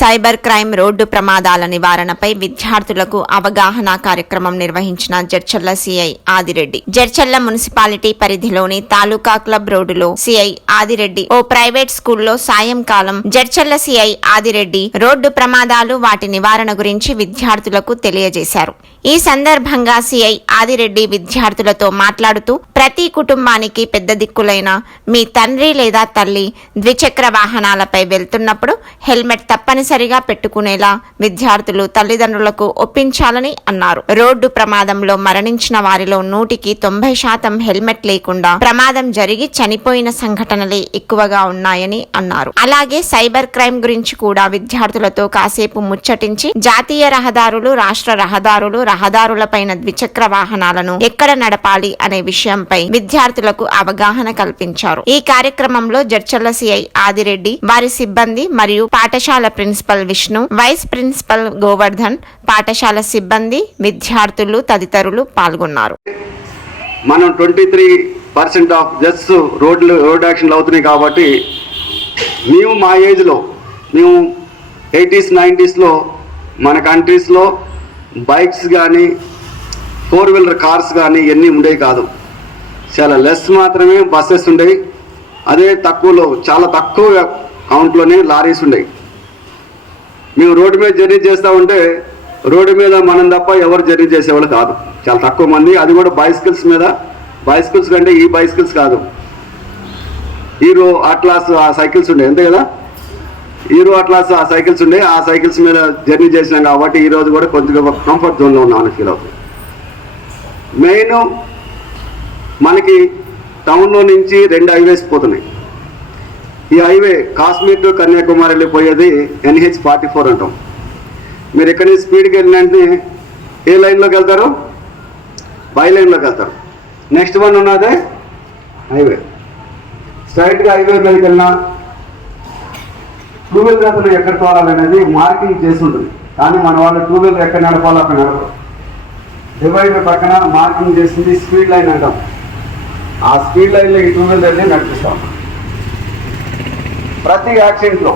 Cyber crime road ప్రమాదాల నివారణపై విద్యార్థులకు అవగాహన కార్యక్రమం నిర్వహించిన జడ్చర్ల సిఐ ఆదిరెడ్డి జడ్చర్ల మున్సిపాలిటీ పరిధిలోని తాలూకా క్లబ్ రోడ్డులో సిఐ ఆదిరెడ్డి ఓ ప్రైవేట్ స్కూల్లో సాయంకాలం జడ్చర్ల సిఐ ఆదిరెడ్డి రోడ్డు ప్రమాదాలు వాటి నివారణ గురించి విద్యార్థులకు తెలియజేశారు ఈ సందర్భంగా సిఐ ఆదిరెడ్డి విద్యార్థులతో మాట్లాడుతూ ప్రతి కుటుంబానికి పెద్ద దిక్కులైన మీ తండ్రి లేదా తల్లి ద్విచక్ర వాహనాలపై వెళ్తున్నప్పుడు హెల్మెట్ తప్పని తప్పనిసరిగా పెట్టుకునేలా విద్యార్థులు తల్లిదండ్రులకు ఒప్పించాలని అన్నారు రోడ్డు ప్రమాదంలో మరణించిన వారిలో నూటికి తొంభై శాతం హెల్మెట్ లేకుండా ప్రమాదం జరిగి చనిపోయిన సంఘటనలే ఎక్కువగా ఉన్నాయని అన్నారు అలాగే సైబర్ క్రైమ్ గురించి కూడా విద్యార్థులతో కాసేపు ముచ్చటించి జాతీయ రహదారులు రాష్ట్ర రహదారులు రహదారులపైన ద్విచక్ర వాహనాలను ఎక్కడ నడపాలి అనే విషయంపై విద్యార్థులకు అవగాహన కల్పించారు ఈ కార్యక్రమంలో జడ్చర్ల సిఐ ఆదిరెడ్డి వారి సిబ్బంది మరియు పాఠశాల principal principal Vishnu vice principal Govardhan పాఠశాల సిబ్బంది విద్యార్థులు తదితరులు పాల్గొన్నారు మనం twenty three percent of just రోడ్లు రోడ్ యాక్షన్లు అవుతున్నాయి కాబట్టి మేము మా ఏజ్లో మేము ఎయిటీస్ నైంటీస్లో మన కంట్రీస్లో బైక్స్ కానీ ఫోర్ వీలర్ కార్స్ కానీ ఇవన్నీ ఉండేవి కాదు చాలా లెస్ మాత్రమే బస్సెస్ ఉండేవి అదే తక్కువలో చాలా తక్కువ కౌంట్లోనే లారీస్ ఉండేవి మేము రోడ్డు మీద జర్నీ చేస్తూ ఉంటే రోడ్డు మీద మనం తప్ప ఎవరు జర్నీ చేసేవాళ్ళు కాదు చాలా తక్కువ మంది అది కూడా బైసికల్స్ మీద బైసికల్స్ కంటే ఈ బైసికల్స్ కాదు హీరో అట్లాస్ ఆ సైకిల్స్ ఉండే అంతే కదా హీరో అట్లాస్ ఆ సైకిల్స్ ఉండే ఆ సైకిల్స్ మీద జర్నీ చేసినాం కాబట్టి ఈరోజు కూడా కొంచెం కంఫర్ట్ జోన్లో ఉన్నామని ఫీల్ అవుతుంది మెయిన్ మనకి టౌన్లో నుంచి రెండు హైవేస్ పోతున్నాయి ఈ హైవే కాశ్మీర్ టు కన్యాకుమారి వెళ్ళిపోయేది ఎన్హెచ్ ఫార్టీ ఫోర్ అంటాం మీరు ఎక్కడి నుంచి స్పీడ్కి వెళ్ళినంటే ఏ లైన్లోకి వెళ్తారు బై లైన్లోకి వెళ్తారు నెక్స్ట్ వన్ ఉన్నదే హైవే స్ట్రైట్గా హైవే మీదకి వెళ్ళినా టూ వీలర్ అతను ఎక్కడ తోలాలనేది మార్కింగ్ చేసి ఉంటుంది కానీ మన వాళ్ళు టూ వీలర్ ఎక్కడ నడపాలో అక్కడ నడపరు డివైడర్ పక్కన మార్కింగ్ చేసింది స్పీడ్ లైన్ అంటాం ఆ స్పీడ్ లైన్లో ఈ టూ వీలర్ని నడిపిస్తాం ప్రతి యాక్సిడెంట్లో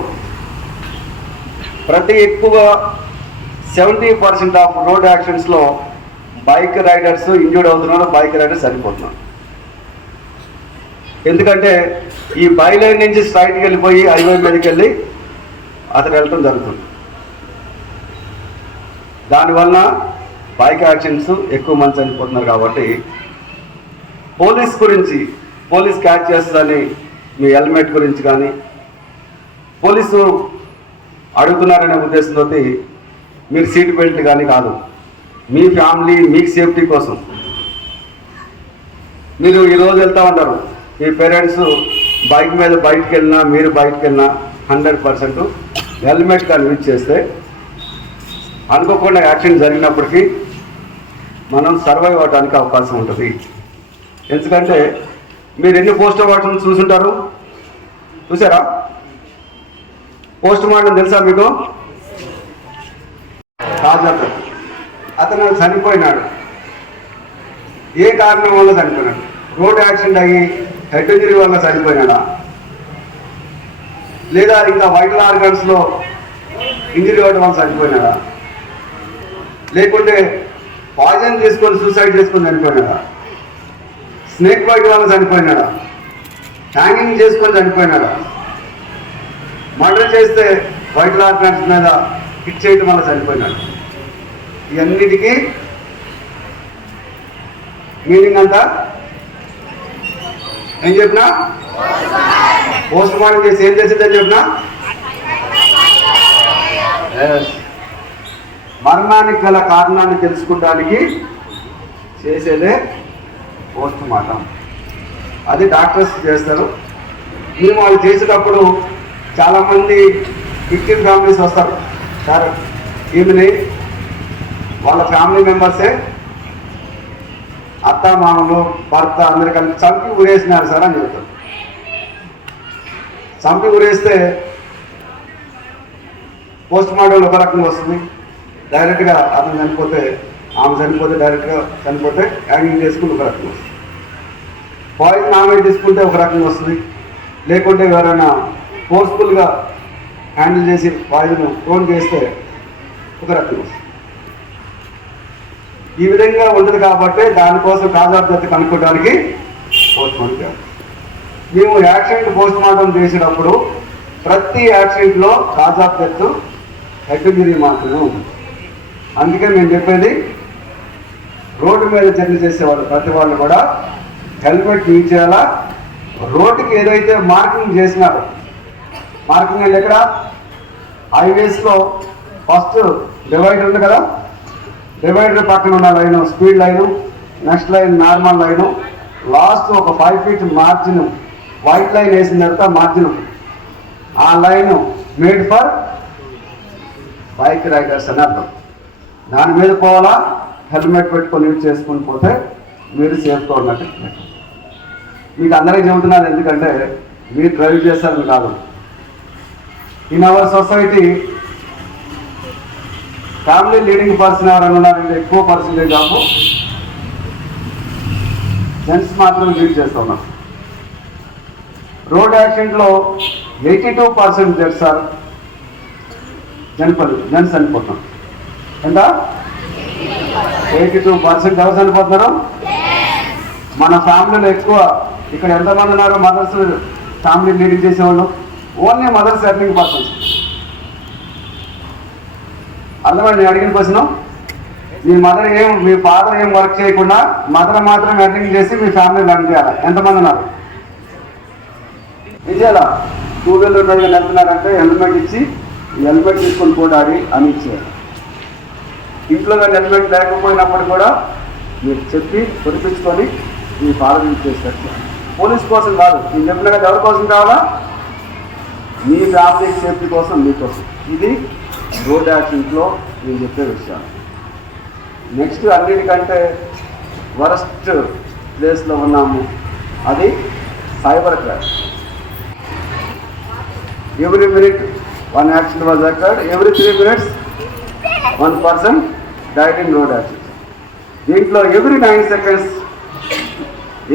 ప్రతి ఎక్కువగా సెవెంటీ పర్సెంట్ ఆఫ్ రోడ్ యాక్సిడెంట్స్లో బైక్ రైడర్స్ ఇంజూర్డ్ అవుతున్నారు బైక్ రైడర్స్ చనిపోతున్నారు ఎందుకంటే ఈ బైలైన్ నుంచి స్ట్రైట్కి వెళ్ళిపోయి హైవే మీదకి వెళ్ళి అతను వెళ్ళటం జరుగుతుంది దానివల్ల బైక్ యాక్సిడెంట్స్ ఎక్కువ మంది చనిపోతున్నారు కాబట్టి పోలీస్ గురించి పోలీస్ క్యాచ్ చేస్తుందని మీ హెల్మెట్ గురించి కానీ పోలీసు అడుగుతున్నారనే ఉద్దేశంతో మీరు సీట్ బెల్ట్ కానీ కాదు మీ ఫ్యామిలీ మీకు సేఫ్టీ కోసం మీరు ఈరోజు వెళ్తూ ఉంటారు మీ పేరెంట్స్ బైక్ మీద బయటకు వెళ్ళినా మీరు బయటకు వెళ్ళినా హండ్రెడ్ పర్సెంట్ హెల్మెట్ కానీ యూజ్ చేస్తే అనుకోకుండా యాక్సిడెంట్ జరిగినప్పటికీ మనం సర్వైవ్ అవడానికి అవకాశం ఉంటుంది ఎందుకంటే మీరు ఎన్ని పోస్టర్ వాటర్ చూసుంటారు చూసారా పోస్ట్ మార్టం తెలుసా మీకు రాజు అతను చనిపోయినాడు ఏ కారణం వల్ల చనిపోయినాడు రోడ్ యాక్సిడెంట్ అయ్యి హెడ్ ఇంజరీ వల్ల చనిపోయినాడా లేదా ఇంకా వైటల్ ఆర్గన్స్లో ఇంజరీ అవ్వడం వల్ల చనిపోయినాడా లేకుంటే పాయిజన్ చేసుకొని సూసైడ్ చేసుకొని చనిపోయినాడా స్నేక్ బైట్ వల్ల చనిపోయినాడా హ్యాంగింగ్ చేసుకొని చనిపోయినాడా మర్డర్ చేస్తే వైట్ లాక్ మీద హిట్ చేయడం వల్ల చనిపోయినాడు ఇవన్నిటికీ మీనింగ్ అంతా ఏం చెప్పినా పోస్ట్ మార్టం చేసి ఏం చేసిందని చెప్పినా మరణానికి గల కారణాన్ని తెలుసుకోవడానికి చేసేదే పోస్ట్ మార్టం అది డాక్టర్స్ చేస్తారు మేము వాళ్ళు చేసేటప్పుడు చాలామంది క్రిస్టియన్ ఫ్యామిలీస్ వస్తారు సార్ ఈమెని వాళ్ళ ఫ్యామిలీ మెంబర్సే అత్త మామలు భర్త అందరి కలిపి చంపి ఉరేసినారు సార్ అని చెప్తారు చంపి ఉరేస్తే పోస్ట్ మార్టం ఒక రకంగా వస్తుంది డైరెక్ట్గా అతను చనిపోతే ఆమె చనిపోతే డైరెక్ట్గా చనిపోతే హ్యాంగింగ్ చేసుకుంటే ఒక రకంగా వస్తుంది పాయిజన్ ఆమె తీసుకుంటే ఒక రకంగా వస్తుంది లేకుంటే ఎవరైనా ఫోర్స్ఫుల్గా హ్యాండిల్ చేసి వాయును ఫోన్ చేస్తే ఒక ఈ విధంగా ఉండదు కాబట్టి దానికోసం కాజాబ్దత కనుక్కోవడానికి పోస్ట్ మార్టం మేము యాక్సిడెంట్ పోస్ట్ మార్టం చేసినప్పుడు ప్రతి యాక్సిడెంట్లో కాజాబ్దత్ హెడ్ ఇంజరీ మాత్రమే ఉంది అందుకే మేము చెప్పేది రోడ్డు మీద జర్నీ వాళ్ళు ప్రతి వాళ్ళు కూడా హెల్మెట్ యూజ్ చేయాలా రోడ్డుకి ఏదైతే మార్కింగ్ చేసినారో మార్కింగ్ అండి ఎక్కడ హైవేస్లో ఫస్ట్ డివైడర్ ఉంది కదా డివైడర్ పక్కన ఉన్న line speed line next line normal line last ఒక five feet margin white line వేసిన తర్వాత మార్జిన్ ఆ line made for bike riders అని అర్థం దాని మీద పోవాలా హెల్మెట్ పెట్టుకొని యూజ్ చేసుకుని పోతే మీరు సేఫ్గా ఉన్నట్టు మీకు అందరికీ చెబుతున్నారు ఎందుకంటే మీరు డ్రైవ్ చేస్తారని కాదు in our society family leading person ఎవరన్నా ఉన్నారంటే ఎక్కువ పర్సెంటేజ్ కాదు జెంట్స్ మాత్రం లీడ్ చేస్తున్నాం రోడ్ యాక్సిడెంట్లో eighty two percent gents sir చనిపోతుంది జెంట్స్ చనిపోతున్నాం ఎంత ఎయిటీ టూ పర్సెంట్ ఎవరు చనిపోతున్నారు మన ఫ్యామిలీలో ఎక్కువ ఇక్కడ ఎంతమంది ఉన్నారు మదర్స్ ఫ్యామిలీ లీడింగ్ చేసేవాళ్ళు ఓన్లీ మదర్స్ ఎర్నింగ్ పర్సన్స్ అర్థమండి నేను అడిగిన ప్రశ్న మీ మదర్ ఏం మీ ఫాదర్ ఏం వర్క్ చేయకుండా మదర్ మాత్రం ఎర్నింగ్ చేసి మీ ఫ్యామిలీ రన్ చేయాలి ఎంతమంది ఉన్నారు విజయాల టూ వీలర్ ఉన్నది వెళ్తున్నారంటే హెల్మెట్ ఇచ్చి హెల్మెట్ తీసుకొని పోడాలి అని ఇచ్చారు ఇంట్లో కానీ హెల్మెట్ లేకపోయినప్పుడు కూడా మీరు చెప్పి కురిపించుకొని మీ ఫాదర్ చేస్తారు పోలీస్ కోసం కాదు నేను చెప్పిన కదా ఎవరి కోసం కావాలా మీ ఫ్యామిలీ సేఫ్టీ కోసం మీకోసం ఇది రోడ్ యాక్సిడెంట్లో నేను చెప్పే విషయం నెక్స్ట్ అన్నిటికంటే వరస్ట్ ప్లేస్లో ఉన్నాము అది cyber crime every minute one accident was occurred every three minutes one person died in road accident దీంట్లో every nine seconds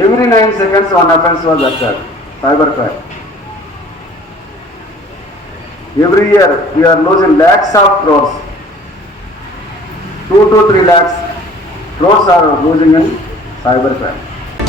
every nine seconds one offence was occurred cyber crime Every year we are losing lakhs of crores. 2 to 3 lakhs crores are losing in cybercrime.